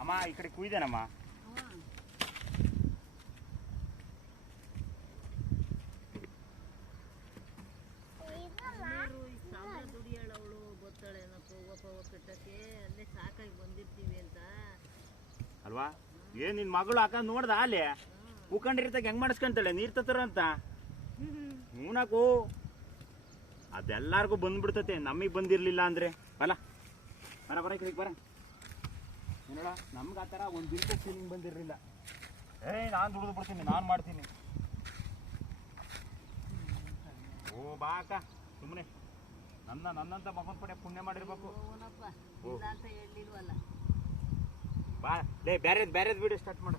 ಅಮ್ಮ ಈ ಕಡೆ ಕುಯ್ದೇನಮ್ಮ. ದುಡಿಯಾಳವಳು ಗೊತ್ತಾಳೆ ಕಟ್ಟಕ್ಕೆ ಅಲ್ಲೇ ಸಾಕಾಗಿ ಬಂದಿರ್ತೀವಿ ಅಂತ ಅಲ್ವಾ? ಏನ್ ನಿನ್ ಮಗಳು ಅಕ್ಕ ನೋಡ್ದ ಅಲ್ಲಿ ಕೂಕೊಂಡಿರ್ತಾಗ ಹೆಂಗ್ ಮಾಡಿಸ್ಕೊಂತಾಳೆ ನೀರ್ ತತ್ತರ ಅಂತ ಮೂನಾಕು ಅದೆಲ್ಲಾರ್ಗು ಬಂದ್ಬಿಡ್ತತೆ, ನಮಗ್ ಬಂದಿರ್ಲಿಲ್ಲ ಅಂದ್ರೆ ಬಲ ಬರ ಬರ ಈ ಬರ ನೋಡ. ನಮ್ಗೆ ಆ ಥರ ಒಂದು ದಿನಕ್ಕೂ ಫೀಲಿಂಗ್ ಬಂದಿರಲಿಲ್ಲ. ನಾನು ದುಡಿದು ಬಿಡ್ತೀನಿ, ನಾನು ಮಾಡ್ತೀನಿ. ಓ ಬಾ ಅಕ್ಕ, ಸುಮ್ಮನೆ ನನ್ನಂತ ಮಗನ ಪಡೆ ಪುಣ್ಯ ಮಾಡಿರ್ಬೇಕು. ಬಾ ಲೇ, ಬೇರೆದ್ ಬೇರೆದ್ ವಿಡಿಯೋ ಸ್ಟಾರ್ಟ್ ಮಾಡು.